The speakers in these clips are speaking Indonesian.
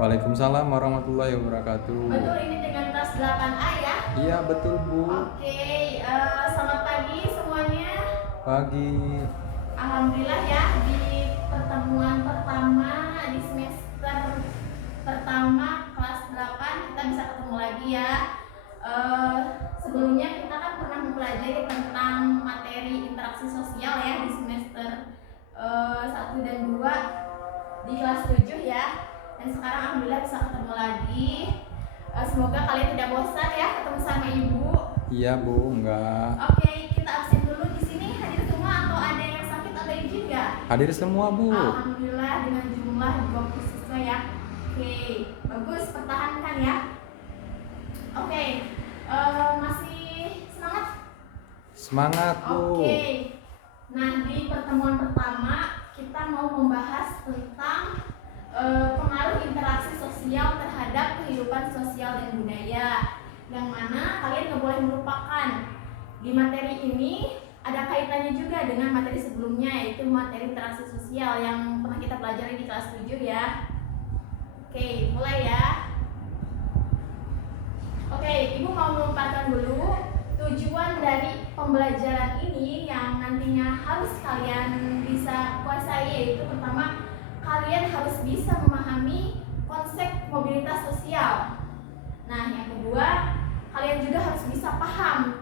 Waalaikumsalam warahmatullahi wabarakatuh. Betul, ini dengan kelas 8A ya? Iya betul Bu. Oke, selamat pagi semuanya. Pagi. Alhamdulillah ya, di pertemuan pertama di semester pertama kelas 8 kita bisa ketemu lagi ya. Sebelumnya kita kan pernah mempelajari tentang materi interaksi sosial ya di semester 1 dan 2 di kelas 7 ya. Dan sekarang alhamdulillah bisa ketemu lagi. Semoga kalian tidak bosan ya ketemu sama ibu. Iya Bu, enggak. Oke, kita absen dulu di sini. Hadir semua atau ada yang sakit atau izin nggak? Hadir semua Bu. Alhamdulillah dengan jumlah 20 siswa ya. Oke, bagus, pertahankan ya. Oke, masih semangat? Semangat Bu. Oke, nah di pertemuan pertama kita mau membahas tentang pengaruh interaksi sosial terhadap kehidupan sosial dan budaya, yang mana kalian nggak boleh melupakan di materi ini ada kaitannya juga dengan materi sebelumnya, yaitu materi interaksi sosial yang pernah kita pelajari di kelas 7 ya. Oke, mulai ya. Oke, ibu mau memaparkan dulu tujuan dari pembelajaran ini yang nantinya harus kalian bisa kuasai, yaitu pertama, kalian harus bisa memahami konsep mobilitas sosial. Nah, yang kedua, kalian juga harus bisa paham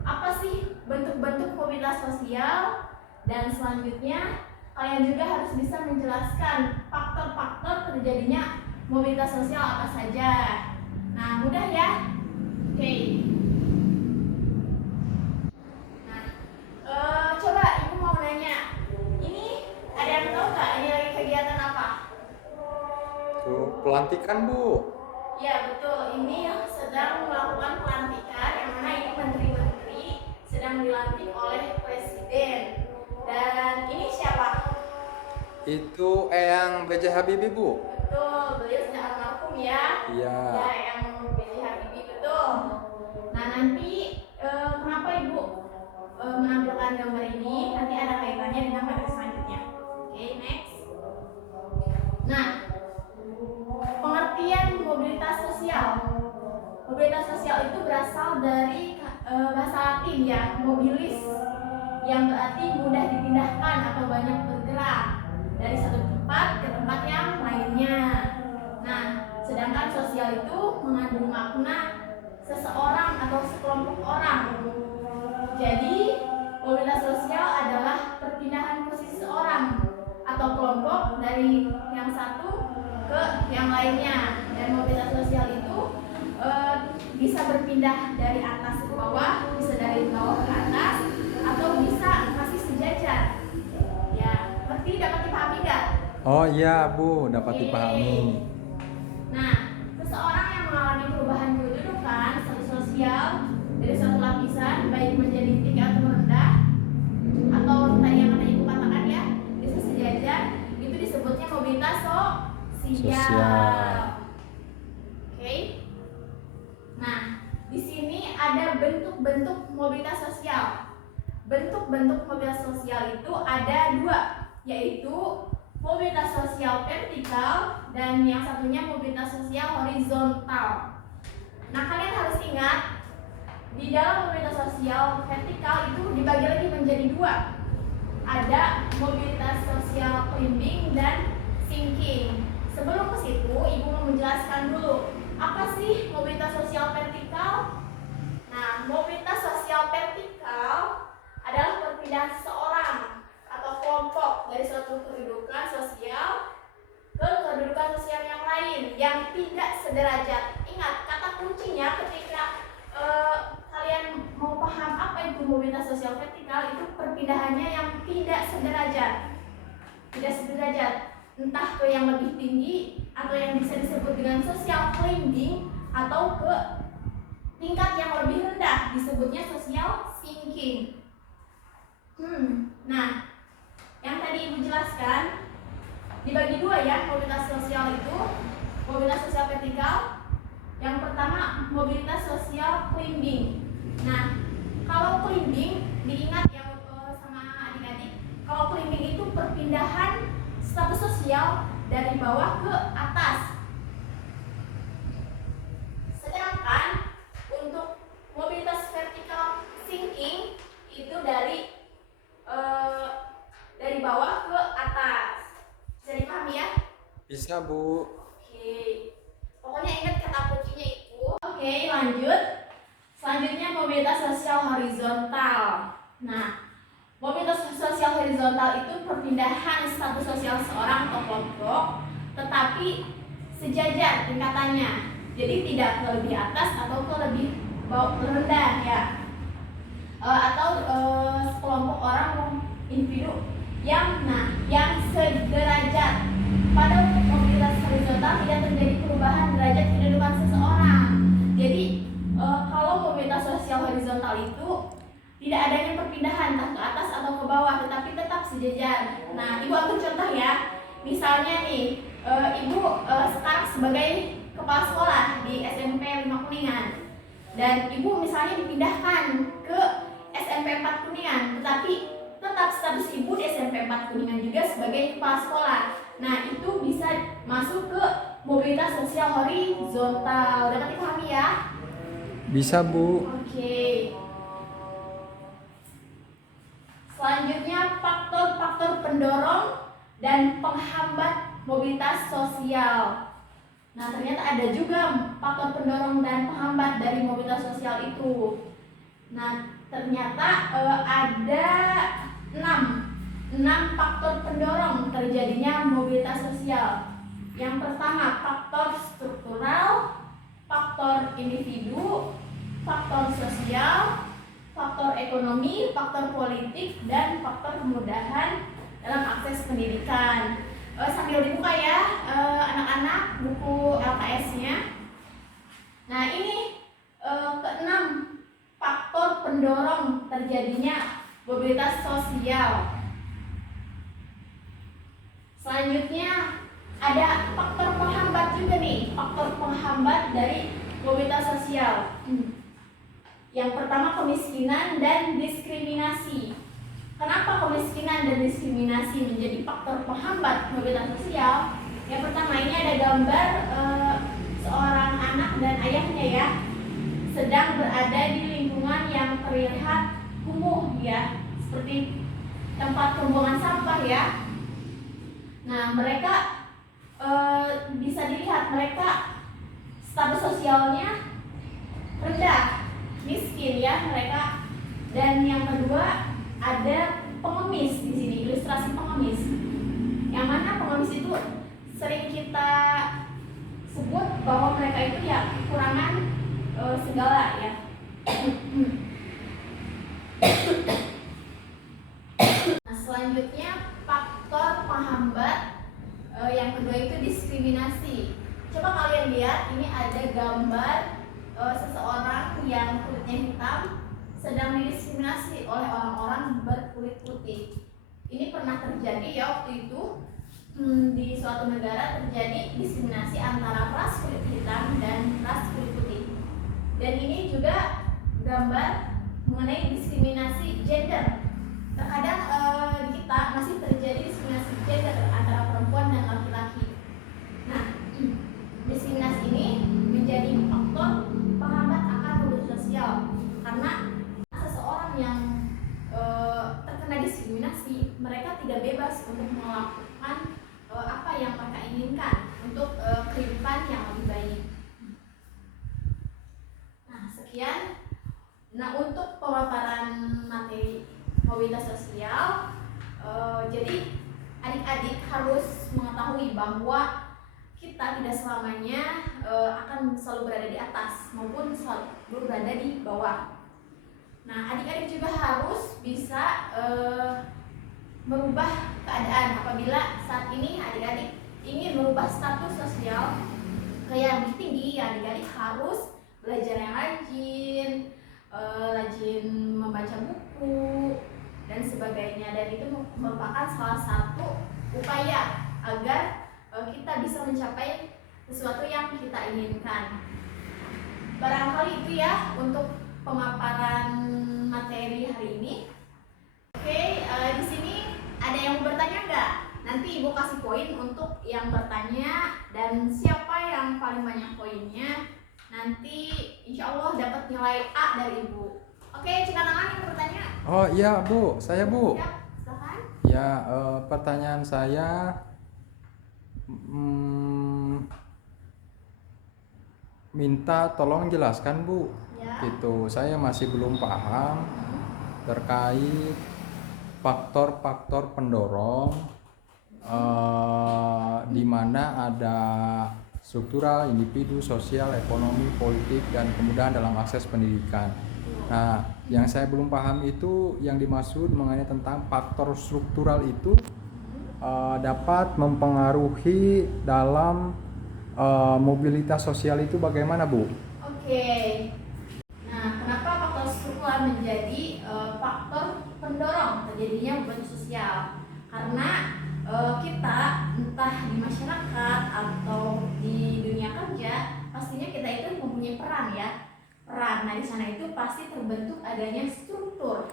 apa sih bentuk-bentuk mobilitas sosial, dan selanjutnya kalian juga harus bisa menjelaskan faktor-faktor terjadinya mobilitas sosial apa saja. Nah, mudah ya? Oke. Nah, coba ibu mau nanya, ini ada yang tahu nggak ini lagi kegiatan apa? Tuh, pelantikan Bu. Ya betul, ini sedang melakukan pelantikan, yang mana ini menteri-menteri sedang dilantik oleh presiden. Dan ini siapa? Itu Eyang B.J. Habibie Bu. Betul, beliau sudah almarhum ya. Iya. Ya, yang B.J. Habibie, betul. Nah, nanti kenapa ibu menampilkan gambar ini? Nanti ada kaitannya dengan materi selanjutnya. Oke, next. Nah, pengertian mobilitas sosial. Mobilitas sosial itu berasal dari bahasa Latin ya, mobilis, yang berarti mudah dipindahkan atau banyak bergerak dari satu tempat ke tempat yang lainnya. Nah, sedangkan sosial itu mengandung makna seseorang atau sekelompok orang. Jadi, mobilitas sosial adalah perpindahan posisi seorang atau kelompok dari yang satu ke yang lainnya. Dan mobilitas sosial itu bisa berpindah dari atas ke bawah, bisa dari bawah ke atas, atau bisa masih sejajar. Ya, ngerti, dapat dipahami nggak? Oh iya Bu, dapat Oke. dipahami. Nah, seseorang yang mengalami perubahan kedudukan status sosial dari suatu lapisan, baik menjadi tinggi atau rendah, atau tadi yang kata ibu katakan ya, bisa sejajar, itu disebutnya mobilitas sosial. Oke. Nah, di sini ada bentuk-bentuk mobilitas sosial. Bentuk-bentuk mobilitas sosial itu ada dua, yaitu mobilitas sosial vertikal dan yang satunya mobilitas sosial horizontal. Nah, kalian harus ingat, di dalam mobilitas sosial vertikal itu dibagi lagi menjadi dua. Ada mobilitas sosial climbing dan sinking. Sebelum ke situ, ibu mau menjelaskan dulu, apa sih mobilitas sosial vertikal? Nah, mobilitas sosial vertikal adalah perpindahan seseorang atau kelompok dari suatu kedudukan sosial ke kedudukan sosial yang lain yang tidak sederajat. Ingat, kata kuncinya ketika kalian mau paham apa itu mobilitas sosial vertikal, itu perpindahannya yang tidak sederajat. Tidak sederajat, entah ke yang lebih tinggi atau yang bisa disebut dengan social climbing, atau ke tingkat yang lebih rendah disebutnya social sinking. Nah, yang tadi ibu jelaskan dibagi dua ya mobilitas sosial itu. Mobilitas sosial vertikal, yang pertama mobilitas sosial climbing. Nah, kalau climbing diingat ya sama adik-adik, kalau climbing itu perpindahan status sosial dari bawah ke atas. Bisa, Bu. Oke. Pokoknya ingat kata kuncinya itu. Oke, lanjut. Selanjutnya mobilitas sosial horizontal. Nah, mobilitas sosial horizontal itu perpindahan status sosial seorang atau kelompok, tetapi sejajar tingkatannya. Jadi tidak ke lebih atas atau ke lebih rendah ya. Sekelompok orang individu yang sederajat. Pada mobilitas horizontal tidak terjadi perubahan derajat kedudukan seseorang. Jadi kalau mobilitas sosial horizontal itu tidak adanya perpindahan entah ke atas atau ke bawah, tetapi tetap sejajar. Nah, Ibu ambil contoh ya. Misalnya nih, Ibu sekarang sebagai kepala sekolah di SMP 5 Kuningan, dan Ibu misalnya dipindahkan ke SMP 4 Kuningan, tetapi tetap status Ibu di SMP 4 Kuningan juga sebagai kepala sekolah. Nah, itu bisa masuk ke mobilitas sosial horizontal. Dapat dipahami ya? Bisa, Bu. Oke. Selanjutnya faktor-faktor pendorong dan penghambat mobilitas sosial. Nah, ternyata ada juga faktor pendorong dan penghambat dari mobilitas sosial itu. Nah, ternyata ada 6 faktor pendorong terjadinya mobilitas sosial. Yang pertama, faktor struktural, faktor individu, faktor sosial, faktor ekonomi, faktor politik, dan faktor kemudahan dalam akses pendidikan. Sambil dibuka ya anak-anak buku LKS-nya. Nah, ini keenam faktor pendorong terjadinya mobilitas sosial. Selanjutnya ada faktor penghambat juga nih, faktor penghambat dari mobilitas sosial. Yang pertama, kemiskinan dan diskriminasi. Kenapa kemiskinan dan diskriminasi menjadi faktor penghambat mobilitas sosial? Yang pertama, ini ada gambar seorang anak dan ayahnya ya, sedang berada di lingkungan yang terlihat kumuh ya, seperti tempat pembuangan sampah ya. Nah, mereka bisa dilihat mereka status sosialnya rendah, miskin ya mereka. Dan yang kedua, ada pengemis di sini, ilustrasi pengemis. Yang mana pengemis itu sering kita sebut bahwa mereka itu ya kekurangan segala ya. Nah, selanjutnya faktor penghambat yang kedua itu diskriminasi. Coba kalian lihat, ini ada gambar seseorang yang kulitnya hitam sedang didiskriminasi oleh orang-orang berkulit putih. Ini pernah terjadi ya waktu itu di suatu negara terjadi diskriminasi antara ras kulit hitam dan ras kulit putih. Dan ini juga gambar mengenai diskriminasi gender. Terkadang di kita masih terjadi diskriminasi gender antara perempuan dan laki-laki. Nah, diskriminasi ini menjadi faktor penghambat akan mobilitas sosial karena seseorang yang terkena diskriminasi, mereka tidak bebas untuk melakukan apa yang mereka inginkan untuk kehidupan yang lebih baik. Nah, sekian. Nah, untuk pemaparan materi mobilitas sosial, jadi adik-adik harus mengetahui bahwa kita tidak selamanya akan selalu berada di atas maupun selalu berada di bawah. Nah, adik-adik juga harus bisa merubah keadaan apabila saat ini adik-adik ingin merubah status sosial ke yang lebih tinggi. Adik-adik harus belajar yang rajin, rajin membaca buku dan sebagainya, dan itu merupakan salah satu upaya agar kita bisa mencapai sesuatu yang kita inginkan. Barangkali itu ya untuk pemaparan materi hari ini. Oke, di sini ada yang mau bertanya nggak? Nanti Ibu kasih poin untuk yang bertanya, dan siapa yang paling banyak poinnya nanti insya Allah dapat nilai A dari Ibu. Oke, jika tangan yang bertanya. Oh iya, Bu, saya Bu. Siap, silakan. Ya, pertanyaan saya, Hmm, minta tolong jelaskan Bu. Ya. Gitu, saya masih belum paham terkait faktor-faktor pendorong di mana ada struktural, individu, sosial, ekonomi, politik, dan kemudahan dalam akses pendidikan. Nah, yang saya belum paham itu yang dimaksud mengenai tentang faktor struktural itu dapat mempengaruhi dalam mobilitas sosial itu bagaimana Bu? Oke. Nah, kenapa faktor struktural menjadi faktor pendorong terjadinya beban sosial? Karena kita entah di masyarakat atau di dunia kerja, pastinya kita itu mempunyai peran ya. Peran. Nah, di sana itu pasti terbentuk adanya struktur.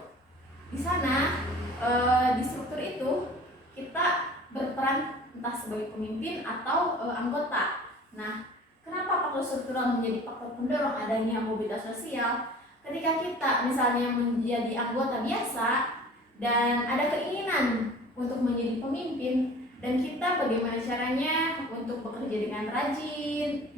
Di sana di struktur itu kita berperan entah sebagai pemimpin atau anggota. Nah, kenapa faktor struktural menjadi faktor pendorong adanya mobilitas sosial? Ketika kita misalnya menjadi anggota biasa dan ada keinginan untuk menjadi pemimpin, dan kita bagaimana caranya untuk bekerja dengan rajin,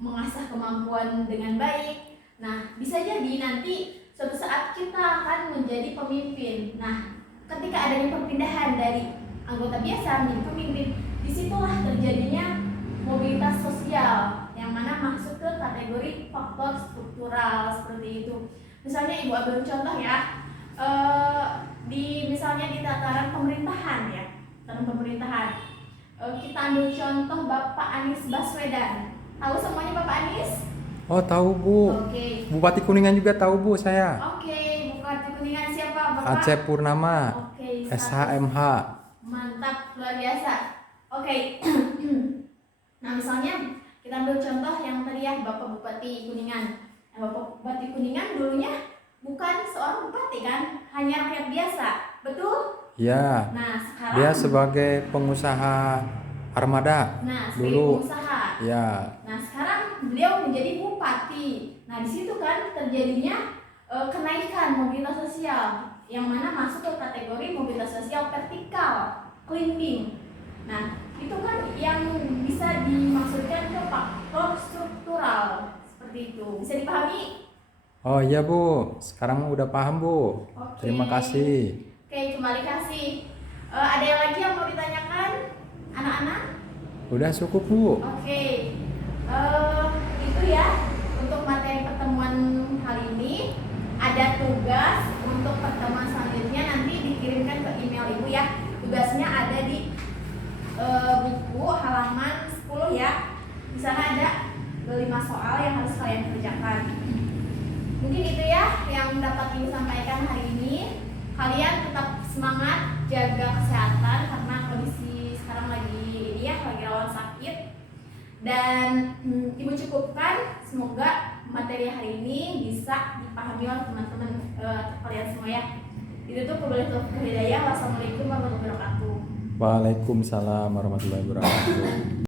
mengasah kemampuan dengan baik. Nah, bisa jadi nanti suatu saat kita akan menjadi pemimpin. Nah, ketika adanya perpindahan dari anggota biasa menjadi pemimpin, disitulah terjadinya mobilitas sosial yang mana masuk ke kategori faktor struktural seperti itu. Misalnya Ibu ambil contoh ya, misalnya di tataran pemerintahan ya, tataran pemerintahan. Kita ambil contoh Bapak Anies Baswedan. Tahu semuanya Bapak Anies? Oh, tahu Bu. Oke. Bupati Kuningan juga tahu Bu saya. Oke, Bupati Kuningan siapa Bapak? Acep Purnama. Oke, SHMH. mantap, luar biasa. Oke. Nah, misalnya kita ambil contoh yang tadi ya, Bapak Bupati Kuningan. Nah, Bapak Bupati Kuningan dulunya bukan seorang bupati kan, hanya rakyat biasa, betul? Ya. Nah, sekarang Dia sebagai pengusaha armada sebagai dulu. pengusaha. Ya. Nah, sekarang beliau menjadi bupati. Nah, di situ kan terjadinya kenaikan mobilitas sosial yang mana masuk ke kategori mobilitas sosial vertikal, climbing. Nah, itu kan yang bisa dimaksudkan ke faktor struktural seperti itu. Bisa dipahami? Oh iya Bu, sekarang udah paham Bu. Oke. Terima kasih. Oke, kembali kasih. Ada yang lagi yang mau ditanyakan, anak-anak? Udah cukup Bu. Oke. Itu ya untuk materi pertemuan kali ini. Ada tugas untuk pertemuan selanjutnya nanti dikirimkan ke email Ibu ya. Tugasnya ada di buku halaman 10 ya. Di sana ada 5 soal yang harus kalian kerjakan. Mungkin itu ya yang dapat Ibu sampaikan hari ini. Kalian tetap semangat, jaga kesehatan karena kondisi sekarang lagi ini ya, lagi rawan sakit. Dan Ibu cukupkan, semoga materi hari ini bisa dipahami oleh teman-teman kalian semua ya. Ditutup wabillahi taufiq wal hidayah. Wassalamualaikum warahmatullahi wabarakatuh. Waalaikumsalam warahmatullahi wabarakatuh.